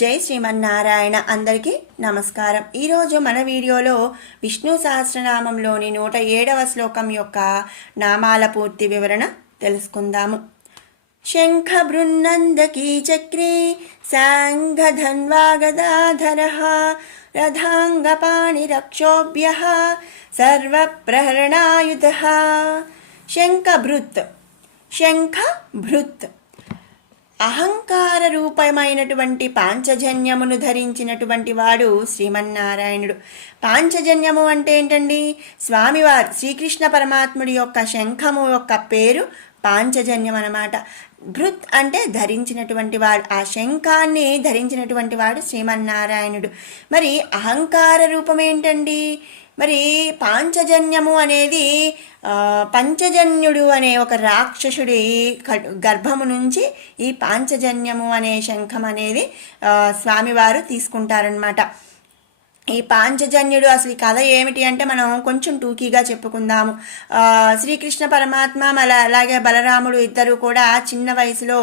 జై శ్రీమన్నారాయణ. అందరికీ నమస్కారం. ఈరోజు మన వీడియోలో విష్ణు సహస్రనామంలోని 107వ శ్లోకం యొక్క నామాల పూర్తి వివరణ తెలుసుకుందాము. శంఖ బృన్నందకీ చక్రీ సాంఘధన్వాగదాధరః రథాంగపాణిరక్షోభ్యః సర్వప్రహరణాయుధః. శంఖభృత్ అహంకార రూపమైనటువంటి పాంచజన్యమును ధరించినటువంటి వాడు శ్రీమన్నారాయణుడు. పాంచజన్యము అంటే ఏంటండి? స్వామివారు శ్రీకృష్ణ పరమాత్ముడి యొక్క శంఖము యొక్క పేరు పాంచజన్యం అన్నమాట. భృత్ అంటే ధరించినటువంటి వాడు, ఆ శంఖాన్ని ధరించినటువంటి వాడు శ్రీమన్నారాయణుడు. మరి అహంకార రూపం ఏంటండి? మరి పాంచజన్యము అనేది పంచజన్యుడు అనే ఒక రాక్షసుడి గర్భము నుంచి ఈ పాంచజన్యము అనే శంఖం అనేది స్వామివారు తీసుకుంటారనమాట. ఈ పాంచజన్యుడు అసలు ఈ కథ ఏమిటి అంటే మనం కొంచెం టూకీగా చెప్పుకుందాము. శ్రీకృష్ణ పరమాత్మ అలాగే బలరాముడు ఇద్దరు కూడా చిన్న వయసులో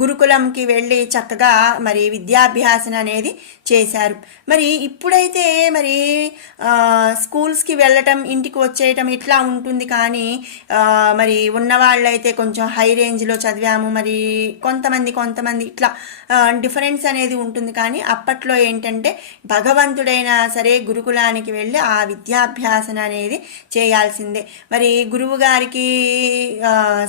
గురుకులంకి వెళ్ళి చక్కగా మరి విద్యాభ్యాసన అనేది చేశారు. మరి ఇప్పుడైతే మరి స్కూల్స్కి వెళ్ళటం, ఇంటికి వచ్చేయటం ఇట్లా ఉంటుంది. కానీ మరి ఉన్నవాళ్ళైతే కొంచెం హై రేంజ్లో చదివాము, మరి కొంతమంది ఇట్లా డిఫరెన్స్ అనేది ఉంటుంది. కానీ అప్పట్లో ఏంటంటే భగవంతుడైన సరే గురుకులానికి వెళ్ళి ఆ విద్యాభ్యాసన అనేది చేయాల్సిందే, మరి గురువు గారికి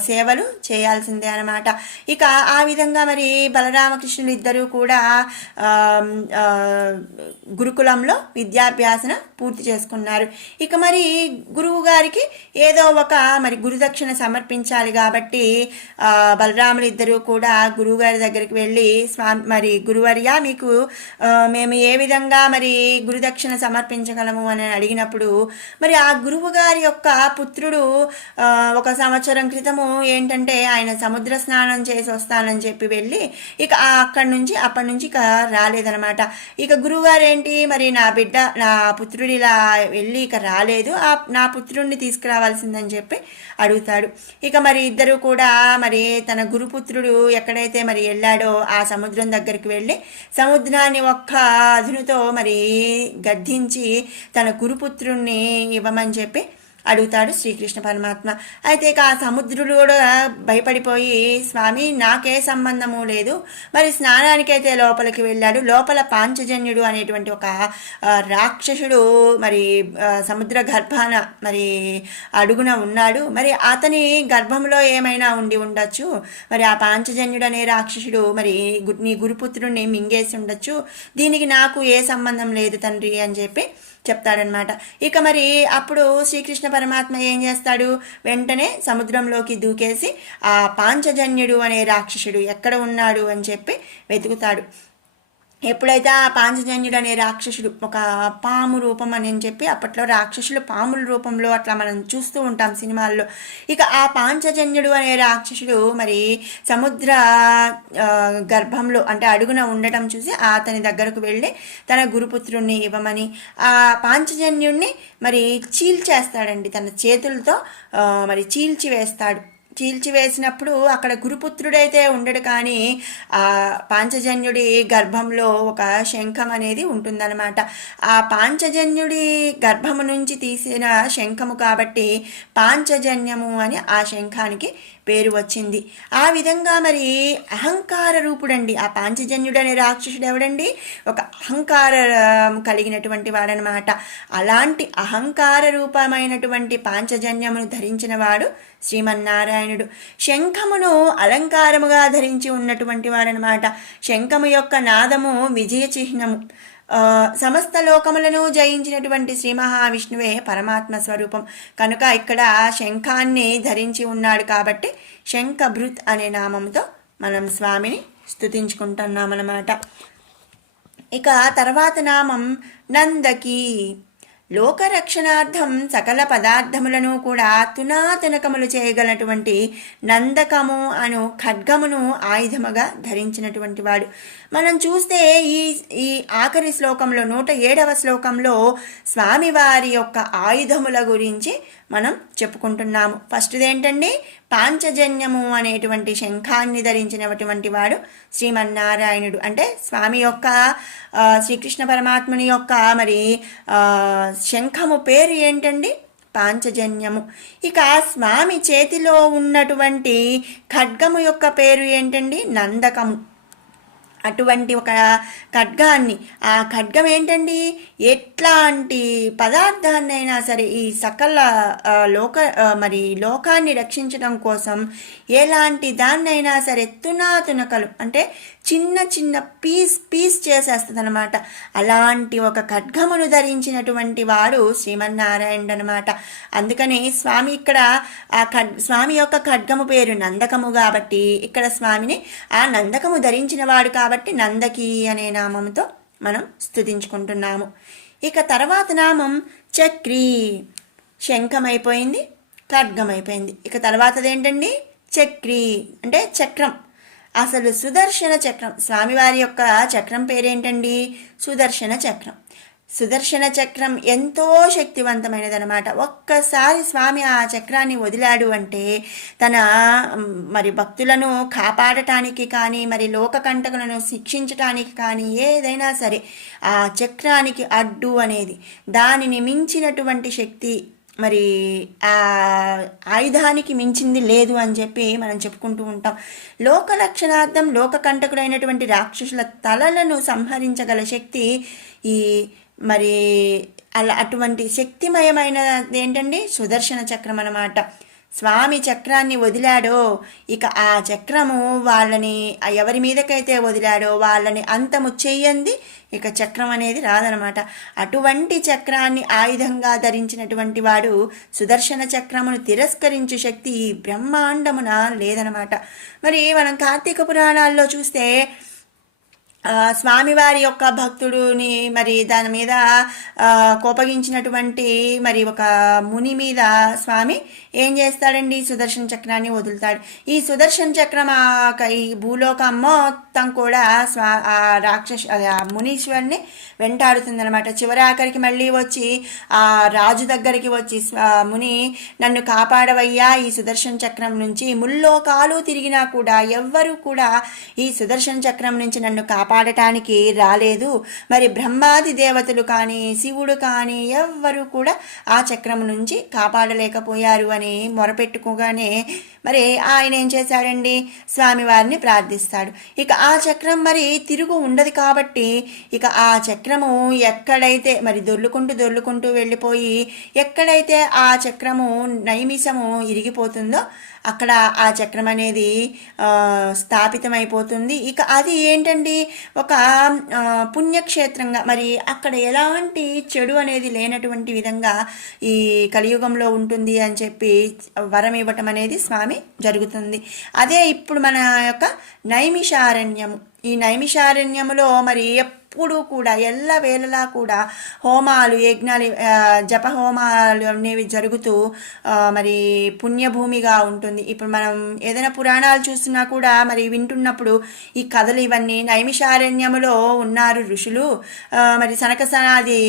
సేవలు చేయాల్సిందే అన్నమాట. ఇక ఆ విధంగా మరి బలరామకృష్ణులు ఇద్దరూ కూడా గురుకులంలో విద్యాభ్యాసన పూర్తి చేసుకున్నారు. ఇక మరి గురువు గారికి ఏదో ఒక మరి గురుదక్షిణ సమర్పించాలి కాబట్టి బలరాములు ఇద్దరూ కూడా గురువు గారి దగ్గరికి వెళ్ళి, మరి గురువర్యా మీకు మేము ఏ విధంగా మరి గురుదక్షిణ సమర్పించగలము అని అడిగినప్పుడు, మరి ఆ గురువు గారి యొక్క పుత్రుడు 1 సంవత్సరం క్రితము ఏంటంటే ఆయన సముద్ర స్నానం చేసి వస్తానని చెప్పి వెళ్ళి ఇక అప్పటి నుంచి ఇక రాలేదనమాట. ఇక గురువుగారు ఏంటి, మరి నా పుత్రుడు ఇలా వెళ్ళి ఇక రాలేదు, నా పుత్రుడిని తీసుకురావాల్సిందని చెప్పి అడుగుతాడు. ఇక మరి ఇద్దరు కూడా మరి తన గురుపుత్రుడు ఎక్కడైతే మరి వెళ్ళాడో ఆ సముద్రం దగ్గరికి వెళ్ళి సముద్రాన్ని ఒక్క అదునుతో మరి గద్దించి తన గురుపుత్రుణ్ణి ఇవ్వమని చెప్పి అడుగుతాడు శ్రీకృష్ణ పరమాత్మ. అయితే ఇక ఆ సముద్రుడు కూడా భయపడిపోయి, స్వామి నాకే సంబంధము లేదు, మరి స్నానానికైతే లోపలికి వెళ్ళాడు, లోపల పాంచజన్యుడు అనేటువంటి ఒక రాక్షసుడు మరి సముద్ర గర్భాన మరి అడుగున ఉన్నాడు, మరి అతని గర్భంలో ఏమైనా ఉండి ఉండొచ్చు, మరి ఆ పాంచజన్యుడు అనే రాక్షసుడు మరి నీ గురుపుత్రుడిని మింగేసి ఉండొచ్చు, దీనికి నాకు ఏ సంబంధం లేదు తండ్రి అని చెప్పి చెప్తాడనమాట. ఇక మరి అప్పుడు శ్రీకృష్ణ పరమాత్మ ఏం చేస్తాడు, వెంటనే సముద్రంలోకి దూకేసి ఆ పాంచజన్యుడు అనే రాక్షసుడు ఎక్కడ ఉన్నాడు అని చెప్పి వెతుకుతాడు. ఎప్పుడైతే ఆ పాంచజన్యుడు అనే రాక్షసుడు ఒక పాము రూపం అని చెప్పి, అప్పట్లో రాక్షసులు పాముల రూపంలో అట్లా మనం చూస్తూ ఉంటాం సినిమాల్లో. ఇక ఆ పాంచజన్యుడు అనే రాక్షసుడు మరి సముద్ర గర్భంలో అంటే అడుగున ఉండటం చూసి అతని దగ్గరకు వెళ్ళి తన గురుపుత్రుణ్ణి ఇవ్వమని ఆ పాంచజన్యుడిని మరి చీల్చేస్తాడండి, తన చేతులతో మరి చీల్చివేసినప్పుడు అక్కడ గురుపుత్రుడైతే ఉండడు, కానీ ఆ పాంచజన్యుడి గర్భంలో ఒక శంఖం అనేది ఉంటుందన్నమాట. ఆ పాంచజన్యుడి గర్భము నుంచి తీసిన శంఖము కాబట్టి పాంచజన్యము అని ఆ శంఖానికి పేరు వచ్చింది. ఆ విధంగా మరి అహంకార రూపుడండి ఆ పాంచజన్యుడు అనే రాక్షసుడు. ఎవడండి? ఒక అహంకార కలిగినటువంటి వాడనమాట. అలాంటి అహంకార రూపమైనటువంటి పాంచజన్యమును ధరించిన వాడు శ్రీమన్నారాయణుడు. శంఖమును అలంకారముగా ధరించి ఉన్నటువంటి వాడనమాట. శంఖము యొక్క నాదము విజయ చిహ్నము. సమస్త లోకములను జయించినటువంటి శ్రీ మహావిష్ణువే పరమాత్మ స్వరూపం కనుక ఇక్కడ శంఖాన్ని ధరించి ఉన్నాడు కాబట్టి శంఖభృత్ అనే నామంతో మనం స్వామిని స్తుతించుకుంటున్నామన్నమాట. ఇక తర్వాత నామం నందకి. లోకరక్షణార్థం సకల పదార్థములను కూడా తునాతునకములు చేయగలటువంటి నందకము అను ఖడ్గమును ఆయుధముగా ధరించినటువంటి వాడు. మనం చూస్తే ఈ ఆఖరి శ్లోకంలో 107వ శ్లోకంలో స్వామివారి యొక్క ఆయుధముల గురించి మనం చెప్పుకుంటున్నాము. ఫస్ట్ది ఏంటండి, పాంచజన్యము అనేటువంటి శంఖాన్ని ధరించినటువంటి వాడు శ్రీమన్నారాయణుడు. అంటే స్వామి యొక్క శ్రీకృష్ణ పరమాత్ముని యొక్క మరి శంఖము పేరు ఏంటండి, పాంచజన్యము. ఇక స్వామి చేతిలో ఉన్నటువంటి ఖడ్గము యొక్క పేరు ఏంటండి, నందకము. అటువంటి ఒక ఖడ్గాన్ని, ఆ ఖడ్గం ఏంటండి, ఎట్లాంటి పదార్థాన్నైనా సరే ఈ సకల లోకాన్ని రక్షించడం కోసం ఎలాంటి దాన్నైనా సరే తునాతునకలు అంటే చిన్న చిన్న పీస్ చేసేస్తుంది అనమాట. అలాంటి ఒక ఖడ్గమును ధరించినటువంటి వాడు శ్రీమన్నారాయణుడు అనమాట. అందుకని స్వామి ఇక్కడ స్వామి యొక్క ఖడ్గము పేరు నందకము కాబట్టి ఇక్కడ స్వామిని ఆ నందకము ధరించిన వాడు కాబట్టి నందకి అనే నామంతో మనం స్తుతించుకుంటున్నాము. ఇక తర్వాత నామం చక్రీ. శంఖం అయిపోయింది, ఖడ్గం అయిపోయింది. ఇక తర్వాతది ఏంటండి, చక్రీ అంటే చక్రం. అసలు సుదర్శన చక్రం, స్వామివారి యొక్క చక్రం పేరేంటండి, సుదర్శన చక్రం. సుదర్శన చక్రం ఎంతో శక్తివంతమైనదనమాట. ఒక్కసారి స్వామి ఆ చక్రాన్ని వదిలాడు అంటే తన మరి భక్తులను కాపాడటానికి కానీ మరి లోకకంటకులను శిక్షించటానికి కానీ ఏదైనా సరే ఆ చక్రానికి అడ్డు అనేది, దానిని మించినటువంటి శక్తి మరి ఆ ఆయుధానికి మించింది లేదు అని చెప్పి మనం చెప్పుకుంటూ ఉంటాం. లోక రక్షణార్థం లోకకంటకుడైనటువంటి రాక్షసుల తలలను సంహరించగల శక్తి ఈ మరి అటువంటి శక్తిమయమైనది ఏంటండి, సుదర్శన చక్రం అన్నమాట. స్వామి చక్రాన్ని వదిలాడో ఇక ఆ చక్రము వాళ్ళని ఎవరి మీదకైతే వదిలాడో వాళ్ళని అంతము చెయ్యంది ఇక చక్రం అనేది రాదనమాట. అటువంటి చక్రాన్ని ఆయుధంగా ధరించినటువంటి వాడు సుదర్శన చక్రమును తిరస్కరించే శక్తి ఈ బ్రహ్మాండమున లేదనమాట. మరి మనం కార్తీక పురాణాల్లో చూస్తే స్వామివారి యొక్క భక్తుడుని మరి దాని మీద కోపగించినటువంటి మరి ఒక ముని మీద స్వామి ఏం చేస్తాడండి, సుదర్శన చక్రాన్ని వదులుతాడు. ఈ సుదర్శన చక్రం ఈ భూలోకం మొత్తం కూడా ఆ మునీశ్వరుని వెంటాడుతుందనమాట. చివరి ఆఖరికి మళ్ళీ వచ్చి ఆ రాజు దగ్గరికి వచ్చి, ముని నన్ను కాపాడవయ్యా ఈ సుదర్శన చక్రం నుంచి, ముల్లోకాలు తిరిగినా కూడా ఎవ్వరూ కూడా ఈ సుదర్శన చక్రం నుంచి నన్ను కాపాడటానికి రాలేదు. మరి బ్రహ్మాది దేవతలు కానీ శివుడు కానీ ఎవ్వరూ కూడా ఆ చక్రం నుంచి కాపాడలేకపోయారు అని మొరపెట్టుకోగానే మరి ఆయన ఏం చేశాడండి, స్వామివారిని ప్రార్థిస్తాడు. ఇక ఆ చక్రం మరి తిరుగు ఉండదు కాబట్టి ఇక ఆ చక్రము ఎక్కడైతే మరి దొర్లుకుంటూ వెళ్ళిపోయి ఎక్కడైతే ఆ చక్రము నైమిషము ఇరిగిపోతుందో అక్కడ ఆ చక్రం అనేది స్థాపితమైపోతుంది. ఇక అది ఏంటండి, ఒక పుణ్యక్షేత్రంగా మరి అక్కడ ఎలాంటి చెడు అనేది లేనటువంటి విధంగా ఈ కలియుగంలో ఉంటుంది అని చెప్పి వరం ఇవ్వటం అనేది స్వామి జరుగుతుంది. అదే ఇప్పుడు మన యొక్క నైమిషారణ్యము. ఈ నైమిషారణ్యములో మరి ఎప్పుడూ కూడా ఎల్లవేళలా కూడా హోమాలు యజ్ఞాలు జపహోమాలు అనేవి జరుగుతూ మరి పుణ్యభూమిగా ఉంటుంది. ఇప్పుడు మనం ఏదైనా పురాణాలు చూస్తున్నా కూడా మరి వింటున్నప్పుడు ఈ కథలు ఇవన్నీ నైమిషారణ్యములో ఉన్నారు ఋషులు, మరి సనకసనాది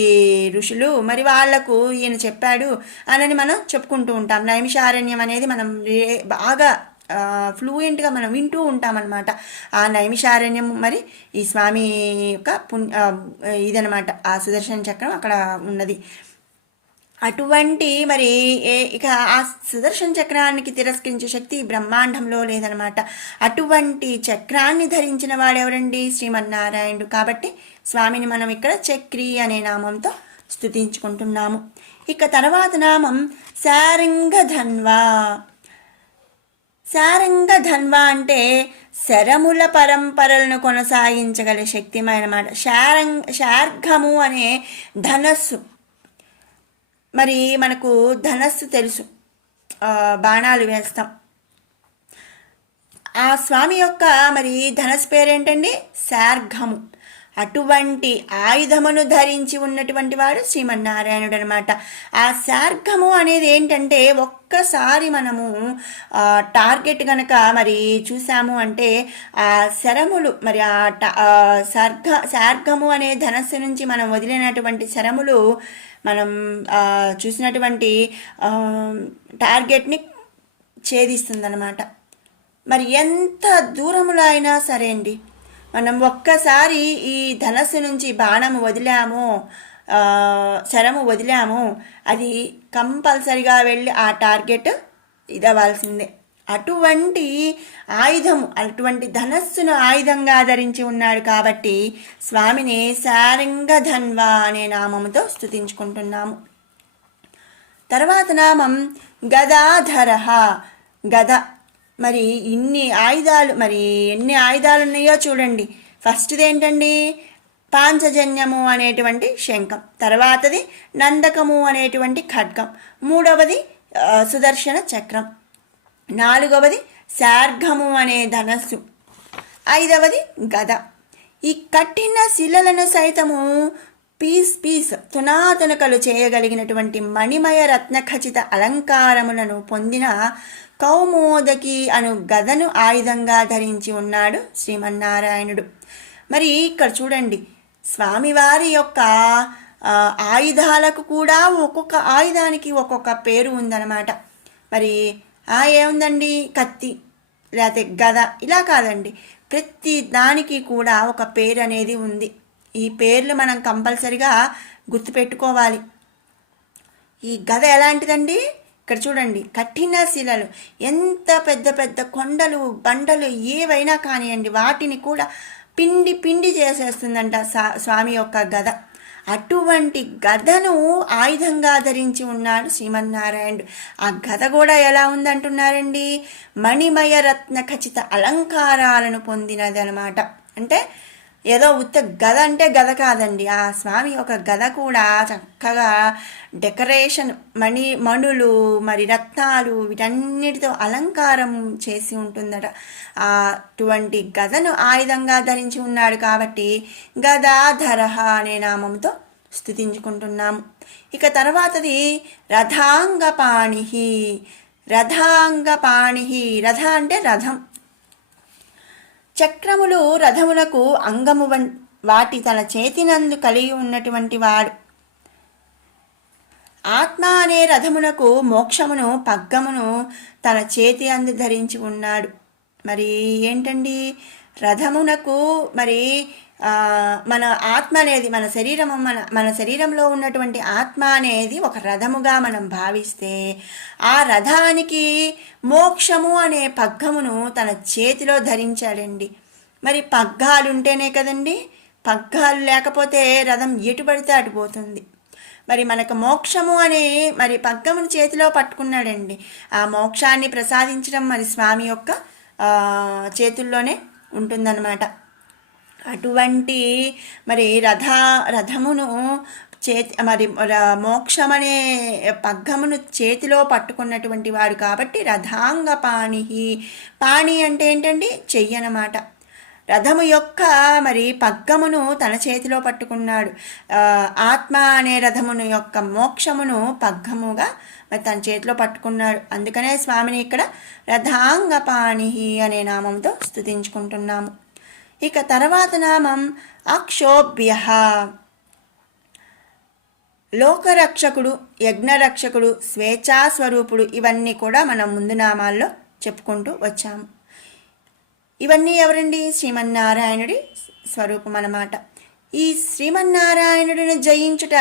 ఋషులు, మరి వాళ్లకు ఈయన చెప్పాడు అని మనం చెప్పుకుంటూ ఉంటాం. నైమిషారణ్యం అనేది మనం బాగా ఫ్లూయెంట్గా మనం వింటూ ఉంటామన్నమాట. ఆ నైమిషారణ్యం మరి ఈ స్వామి యొక్క ఇదనమాట, ఆ సుదర్శన చక్రం అక్కడ ఉన్నది. అటువంటి మరి ఇక ఆ సుదర్శన చక్రానికి తిరస్కరించే శక్తి బ్రహ్మాండంలో లేదనమాట. అటువంటి చక్రాన్ని ధరించిన వాడెవరండి, శ్రీమన్నారాయణుడు. కాబట్టి స్వామిని మనం ఇక్కడ చక్రి అనే నామంతో స్తుతించుకుంటున్నాము. ఇక తర్వాత నామం శారంగధన్వా. శారంగధన్వ అంటే శరముల పరంపరలను కొనసాగించగల శక్తిమైనమాట. శార్ఘము అనే ధనస్సు. మరి మనకు ధనస్సు తెలుసు, బాణాలు వేస్తాం. ఆ స్వామి యొక్క మరి ధనస్సు పేరేంటండి, శార్ఘము. అటువంటి ఆయుధమును ధరించి ఉన్నటువంటి వాడు శ్రీమన్నారాయణుడు అనమాట. ఆ శార్ఘము అనేది ఏంటంటే ఒక్కసారి మనము టార్గెట్ కనుక మరి చూసాము అంటే ఆ శరములు మరి శార్ఘము అనే ధనస్సు నుంచి మనం వదిలినటువంటి శరములు మనం చూసినటువంటి టార్గెట్ని ఛేదిస్తుందన్నమాట. మరి ఎంత దూరములో అయినా సరే అండి, మనం ఒక్కసారి ఈ ధనస్సు నుంచి బాణము వదిలాము, శరము వదిలాము, అది కంపల్సరిగా వెళ్ళి ఆ టార్గెట్ ఇదవ్వాల్సిందే. అటువంటి ఆయుధము, అటువంటి ధనస్సును ఆయుధంగా ధరించి ఉన్నాడు కాబట్టి స్వామిని శారంగధన్వ అనే నామముతో స్తుతించుకుంటున్నాము. తర్వాత నామం గదాధర. గద మరి ఇన్ని ఆయుధాలు, మరి ఎన్ని ఆయుధాలు ఉన్నాయో చూడండి. ఫస్ట్ది ఏంటండి? పాంచజన్యము అనేటువంటి శంఖం, తర్వాతది నందకము అనేటువంటి ఖడ్గం, మూడవది సుదర్శన చక్రం, నాలుగవది శార్ఘము అనే ధనస్సు, ఐదవది గద. ఈ కఠిన శిలలను సైతము పీస్ తునాతునకలు చేయగలిగినటువంటి మణిమయ రత్నఖచిత అలంకారములను పొందిన కౌమోదకి అను గదను ఆయుధంగా ధరించి ఉన్నాడు శ్రీమన్నారాయణుడు. మరి ఇక్కడ చూడండి, స్వామివారి యొక్క ఆయుధాలకు కూడా ఒక్కొక్క ఆయుధానికి ఒక్కొక్క పేరు ఉందన్నమాట. మరి ఏముందండి? కత్తి లేకపోతే గద ఇలా కాదండి, ప్రతి దానికి కూడా ఒక పేరు అనేది ఉంది. ఈ పేర్లు మనం కంపల్సరిగా గుర్తుపెట్టుకోవాలి. ఈ గద ఎలాంటిదండి? ఇక్కడ చూడండి, కఠిన శిలలు, ఎంత పెద్ద పెద్ద కొండలు బండలు ఏవైనా కానివ్వండి, వాటిని కూడా పిండి చేసేస్తుందంట స్వామి యొక్క గద. అటువంటి గదను ఆయుధంగా ధరించి ఉన్నాడు శ్రీమన్నారాయణుడు. ఆ గద కూడా ఎలా ఉందంటున్నారండి? మణిమయ రత్న ఖచిత అలంకారాలను పొందినది అనమాట. అంటే ఏదో ఉత్త గద అంటే గద కాదండి, ఆ స్వామి యొక్క గద కూడా చక్కగా డెకరేషన్, మణులు మరి రత్నాలు వీటన్నిటితో అలంకారం చేసి ఉంటుందట. అటువంటి గదను ఆయుధంగా ధరించి ఉన్నాడు కాబట్టి గదాధర అనే నామంతో స్తుతించుకుంటున్నాము. ఇక తర్వాతది రథాంగపాణి. రథ అంటే రథం. చక్రములు రథములకు అంగము వాటి తన చేతినందు కలిగి ఉన్నటువంటి వాడు. ఆత్మ అనే రథమునకు మోక్షమును పగ్గమును తన చేతి అందు ధరించి ఉన్నాడు. మరి ఏంటండి? రథమునకు మరి మన ఆత్మ అనేది, మన శరీరంలో ఉన్నటువంటి ఆత్మ అనేది ఒక రథముగా మనం భావిస్తే, ఆ రథానికి మోక్షము అనే పగ్గమును తన చేతిలో ధరించాడండి. మరి పగ్గాలు ఉంటేనే కదండి, పగ్గాలు లేకపోతే రథం ఎటు పడితే అటుపోతుంది. మరి మనకు మోక్షము అనే మరి పగ్గమును చేతిలో పట్టుకున్నాడండి. ఆ మోక్షాన్ని ప్రసాదించడం మరి స్వామి యొక్క చేతుల్లోనే ఉంటుందన్నమాట. అటువంటి మరి రథమును మరి మోక్షమనే పగ్గమును చేతిలో పట్టుకున్నటువంటి వాడు కాబట్టి రథాంగపాణి. పాణి అంటే ఏంటండి? చెయ్యి అన్నమాట. రథము యొక్క మరి పగ్గమును తన చేతిలో పట్టుకున్నాడు. ఆత్మ అనే రథమును యొక్క మోక్షమును పగ్గముగా మరి తన చేతిలో పట్టుకున్నాడు. అందుకనే స్వామిని ఇక్కడ రథాంగపాణి అనే నామంతో స్తుతించుకుంటున్నాము. ఇక తర్వాత నామం అక్షోభ్య. లోకరక్షకుడు, యజ్ఞరక్షకుడు, స్వేచ్ఛాస్వరూపుడు, ఇవన్నీ కూడా మనం ముందు నామాల్లో చెప్పుకుంటూ వచ్చాము. ఇవన్నీ ఎవరండి? శ్రీమన్నారాయణుడి స్వరూపం అన్నమాట. ఈ శ్రీమన్నారాయణుడిని జయించుట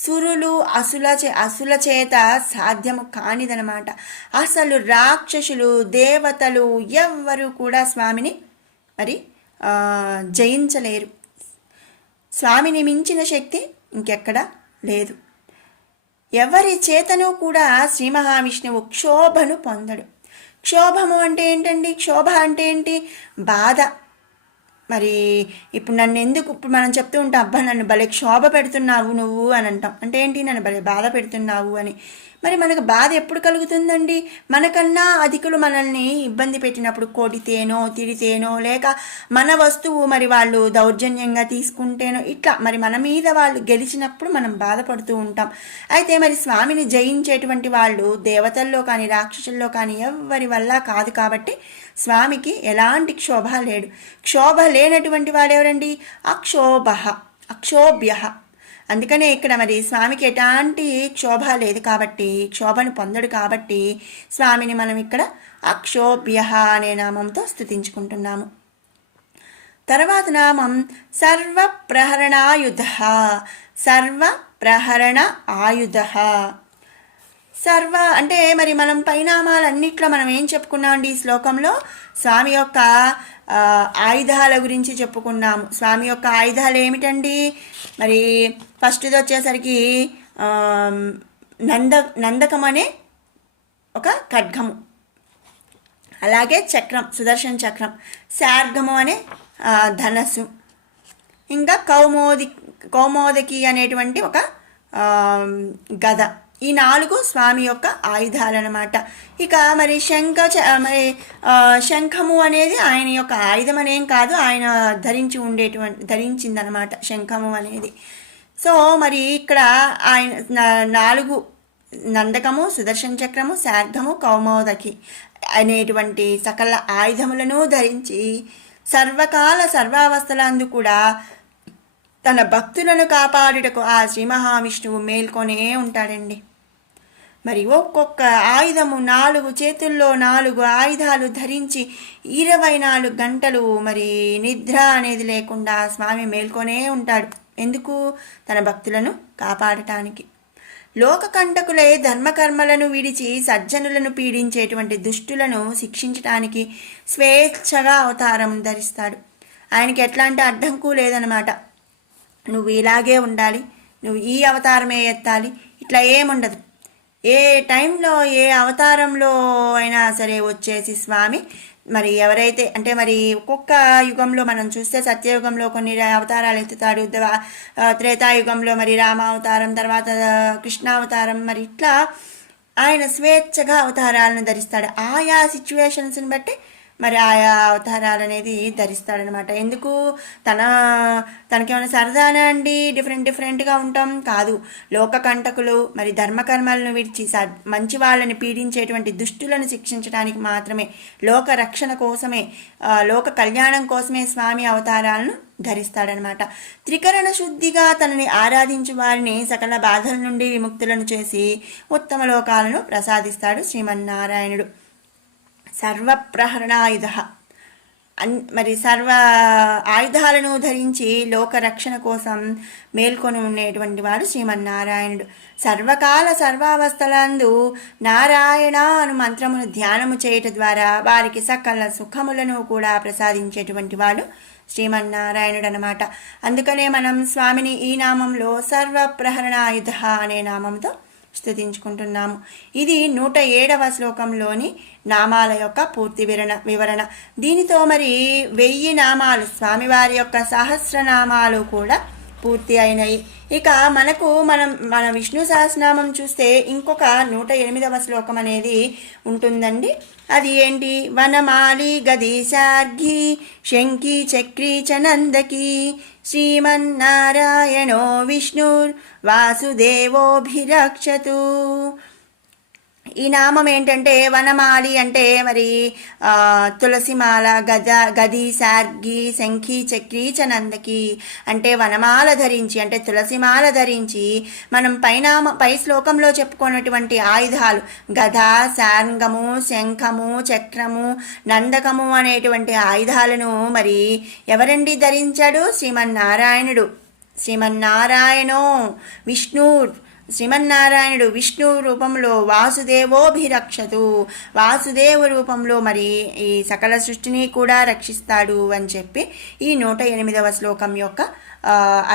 సురులు అసుల చేత సాధ్యము కానిదనమాట. అసలు రాక్షసులు, దేవతలు ఎవ్వరూ కూడా స్వామిని మరి జయించలేరు. స్వామిని మించిన శక్తి ఇంకెక్కడా లేదు. ఎవరి చేతను కూడా శ్రీ మహావిష్ణువు క్షోభను పొందడు. క్షోభము అంటే ఏంటండి? క్షోభ అంటే ఏంటి? బాధ. మరి ఇప్పుడు మనం చెప్తూ ఉంటాం, అబ్బా నన్ను భలే క్షోభ పెడుతున్నావు నువ్వు అని అంటాం. అంటే ఏంటి? నన్ను భలే బాధ పెడుతున్నావు అని. మరి మనకు బాధ ఎప్పుడు కలుగుతుందండి? మనకన్నా అధికులు మనల్ని ఇబ్బంది పెట్టినప్పుడు, కొడితేనో తిడితేనో, లేక మన వస్తువు మరి వాళ్ళు దౌర్జన్యంగా తీసుకుంటేనో, ఇట్లా మరి మన మీద వాళ్ళు గెలిచినప్పుడు మనం బాధపడుతూ ఉంటాం. అయితే మరి స్వామిని జయించేటువంటి వాళ్ళు దేవతల్లో కానీ రాక్షసుల్లో కానీ ఎవరి వల్ల కాదు. కాబట్టి స్వామికి ఎలాంటి క్షోభ లేడు. క్షోభ లేనటువంటి వాడెవరండి? అక్షోభ్య. అందుకనే ఇక్కడ మరి స్వామికి ఎలాంటి క్షోభ లేదు కాబట్టి, క్షోభను పొందడు కాబట్టి స్వామిని మనం ఇక్కడ అక్షోభ్య అనే నామంతో స్తుతించుకుంటున్నాము. తర్వాత నామం సర్వప్రహరణాయుధ. సర్వప్రహరణ ఆయుధ. సర్వ అంటే మరి మనం పైనామాలన్నిట్లో మనం ఏం చెప్పుకున్నామండి ఈ శ్లోకంలో? స్వామి యొక్క ఆయుధాల గురించి చెప్పుకున్నాము. స్వామి యొక్క ఆయుధాలు ఏమిటండి? మరి ఫస్ట్ది వచ్చేసరికి నందకం అనే ఒక ఖడ్గము, అలాగే చక్రం, సుదర్శన చక్రం, శార్గము అనే ధనస్సు, ఇంకా కౌమోదకి అనేటువంటి ఒక గద. ఈ 4 స్వామి యొక్క ఆయుధాలు అన్నమాట. ఇక మరి శంఖము అనేది ఆయన యొక్క ఆయుధం అనేం కాదు, ఆయన ధరించిందనమాట శంఖము అనేది. సో మరి ఇక్కడ ఆయన 4 నందకము, సుదర్శన చక్రము, శార్గము, కౌమోదకి అనేటువంటి సకల ఆయుధములను ధరించి సర్వకాల సర్వావస్థలందు కూడా తన భక్తులను కాపాడుటకు ఆ శ్రీ మహావిష్ణువు మేల్కొనే ఉంటాడండి. మరి ఒక్కొక్క ఆయుధము 4 చేతుల్లో 4 ఆయుధాలు ధరించి 24 గంటలు మరి నిద్ర అనేది లేకుండా స్వామి మేల్కొనే ఉంటాడు. ఎందుకు? తన భక్తులను కాపాడటానికి. లోకకంటకులై ధర్మకర్మలను విడిచి సజ్జనులను పీడించేటువంటి దుష్టులను శిక్షించటానికి స్వేచ్ఛగా అవతారం ధరిస్తాడు. ఆయనకి ఎట్లాంటి అడ్డంకు లేదనమాట. నువ్వు ఇలాగే ఉండాలి, నువ్వు ఈ అవతారమే ఎత్తాలి, ఇట్లా ఏముండదు. ఏ టైంలో ఏ అవతారంలో అయినా సరే వచ్చేసి స్వామి మరి ఎవరైతే అంటే మరి ఒక్కొక్క యుగంలో మనం చూస్తే సత్యయుగంలో కొన్ని అవతారాలు ఎత్తుతాడు, త్రేతాయుగంలో మరి రామావతారం, తర్వాత కృష్ణావతారం, మరి ఇట్లా ఆయన స్వేచ్ఛగా అవతారాలను ధరిస్తాడు. ఆయా సిచ్యువేషన్స్ని బట్టి మరి ఆయా అవతారాలు అనేది ధరిస్తాడనమాట. ఎందుకు? తనకేమైనా సరదానా అండి డిఫరెంట్గా ఉంటాం? కాదు. లోక కంటకులు మరి ధర్మకర్మలను విడిచి మంచి వాళ్ళని పీడించేటువంటి దుష్టులను శిక్షించడానికి మాత్రమే, లోక రక్షణ కోసమే, లోక కళ్యాణం కోసమే స్వామి అవతారాలను ధరిస్తాడనమాట. త్రికరణ శుద్ధిగా తనని ఆరాధించు వారిని సకల బాధల నుండి విముక్తులను చేసి ఉత్తమ లోకాలను ప్రసాదిస్తాడు శ్రీమన్నారాయణుడు. సర్వప్రహరణాయుధ మరి సర్వ ఆయుధాలను ధరించి లోకరక్షణ కోసం మేల్కొని ఉండేటువంటి వాడు శ్రీమన్నారాయణుడు. సర్వకాల సర్వావస్థలందు నారాయణ అను మంత్రమును ధ్యానము చేయటం ద్వారా వారికి సకల సుఖములను కూడా ప్రసాదించేటువంటి వాడు శ్రీమన్నారాయణుడు అనమాట. అందుకనే మనం స్వామిని ఈ నామంలో సర్వప్రహరణాయుధ అనే నామంతో స్తుతించుకుంటున్నాము. ఇది 107వ శ్లోకంలోని నామాల యొక్క పూర్తి వివరణ. దీనితో మరి 1000 నామాలు, స్వామివారి యొక్క సహస్రనామాలు కూడా పూర్తి అయినాయి. ఇక మన విష్ణు సహస్రనామం చూస్తే ఇంకొక 108వ శ్లోకం అనేది ఉంటుందండి. అది ఏంటి? వనమాలి గదీశార్ఘి శంఖి చక్రీ చ నందకి శ్రీమన్నారాయణో విష్ణుర్ వాసుదేవోభిరక్షతు. ఈ నామం ఏంటంటే వనమాలి అంటే మరి తులసిమాల, గది, శార్గి, శంఖి, చక్రీ చ నందకి అంటే వనమాల ధరించి, అంటే తులసిమాల ధరించి మనం పై శ్లోకంలో చెప్పుకున్నటువంటి ఆయుధాలు గద, శార్ంగము, శంఖము, చక్రము, నందకము అనేటువంటి ఆయుధాలను మరి ఎవరండి ధరించాడు? శ్రీమన్నారాయణో శ్రీమన్నారాయణుడు విష్ణు రూపంలో వాసుదేవోభిరక్షతు, వాసుదేవ రూపంలో మరి ఈ సకల సృష్టిని కూడా రక్షిస్తాడు అని చెప్పి ఈ 108వ శ్లోకం యొక్క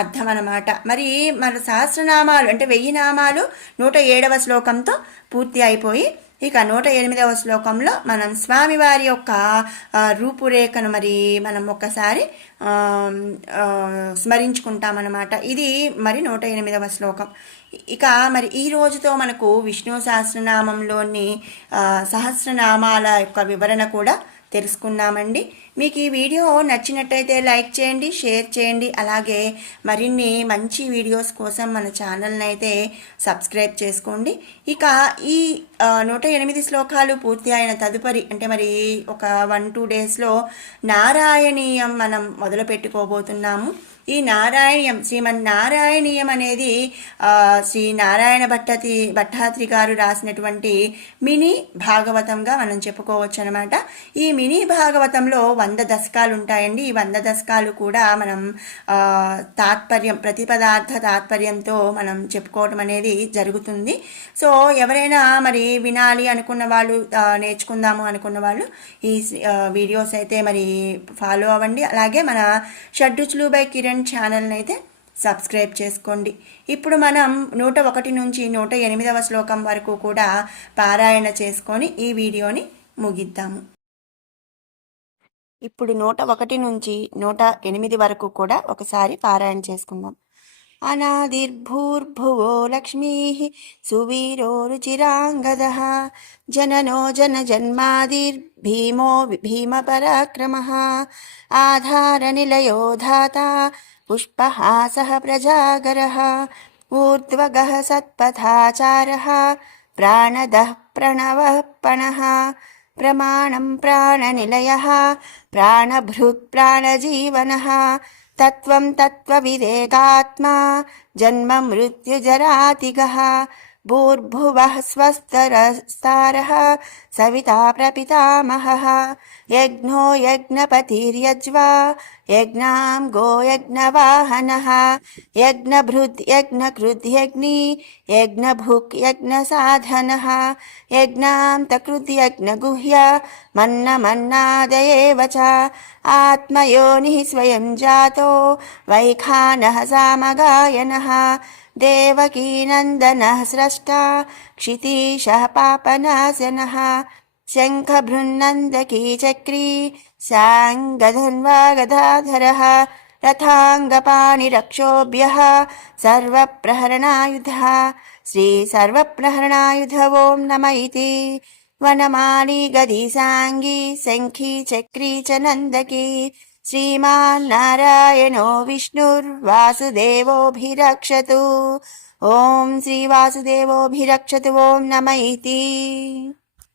అర్థం అన్నమాట. మరి మన సహస్రనామాలు అంటే 1000 నామాలు 107వ శ్లోకంతో పూర్తి అయిపోయి ఇక 108వ శ్లోకంలో మనం స్వామివారి యొక్క రూపురేఖను మరి మనం ఒక్కసారి స్మరించుకుంటామన్నమాట. ఇది మరి 108వ శ్లోకం. ఇక మరి ఈ రోజుతో మనకు విష్ణు సహస్రనామంలోని సహస్రనామాల యొక్క వివరణ కూడా తెలుసుకున్నామండి. మీకు ఈ వీడియో నచ్చినట్టయితే లైక్ చేయండి, షేర్ చేయండి. అలాగే మరిన్ని మంచి వీడియోస్ కోసం మన ఛానల్ని అయితే సబ్స్క్రైబ్ చేసుకోండి. ఇక ఈ 108 శ్లోకాలు పూర్తి అయిన తదుపరి అంటే మరి ఒక 1-2 డేస్లో నారాయణీయం మనం మొదలు పెట్టుకోబోతున్నాము. ఈ నారాయణీయం శ్రీమన్నారాయణీయం అనేది శ్రీ నారాయణ భట్టాత్రి గారు రాసినటువంటి మినీ భాగవతంగా మనం చెప్పుకోవచ్చు అనమాట. ఈ మినీ భాగవతంలో 100 దశకాలు ఉంటాయండి. ఈ 100 దశకాలు కూడా మనం తాత్పర్యం ప్రతిపదార్థ తాత్పర్యంతో మనం చెప్పుకోవడం అనేది జరుగుతుంది. సో ఎవరైనా మరి వినాలి అనుకున్న వాళ్ళు, నేర్చుకుందాము అనుకున్న వాళ్ళు ఈ వీడియోస్ అయితే మరి ఫాలో అవ్వండి. అలాగే మన షడ్రుచులు బై కిరణ్ ఛానల్ని అయితే సబ్స్క్రైబ్ చేసుకోండి. ఇప్పుడు మనం 101 నుంచి 108వ శ్లోకం వరకు కూడా పారాయణ చేసుకొని ఈ వీడియోని ముగిద్దాము. ఇప్పుడు 101 నుంచి 108 వరకు కూడా ఒకసారి పారాయణ చేసుకుందాం. అనాదిర్భూర్భువో లక్ష్మీ సువీరో రుచిరాంగదః జననో జన్మాదిర్భీమో భీమపరాక్రమః ఆధారనిలయో ధాతా పుష్పహాసః ప్రజాగరః ఊర్ధ్వగः సత్పథాచారः ప్రాణదః ప్రణవః పణః ప్రమాణం ప్రాణనిలయः ప్రాణభృత్ ప్రాణజీవనः తత్వం తత్వవిదేకాత్మా జన్మ మృత్యుజరాతిగః భూర్భువః స్వస్తరస్తారః సవితా ప్రపితామహః యజ్ఞో యజ్ఞపతిర్యజ్వా యజ్ఞాం గో యజ్ఞవాహనః యజ్ఞభృద్ యజ్ఞకృద్యజ్ఞి యజ్ఞభుక్ యజ్ఞసాధనః యజ్ఞాంతకృద్ యజ్ఞగుహ్య మన్నమన్నాదయేవ చ ఆత్మయోనిః స్వయం జాతో వైఖానః సామగాయనః దేవకీనందనః స్రష్టా క్షితీశः పాపనాశనः శంఖభృన్నందకీ చక్రీ శాంగధన్వా గదాధరः రథాంగపాణిరక్షోభ్యः సర్వప్రహరణాయుధः శ్రీ సర్వప్రహరణాయుధ ఓం నమ ఇతి వనమాలి గదీ సాంగీ శంఖీ చక్రీ చ నందకీ శ్రీమాన్నారాయణో విష్ణుర్వాసుదేవోభిరక్షతు ఓం శ్రీ వాసుదేవోభిరక్షతు ఓం నమ ఇతి.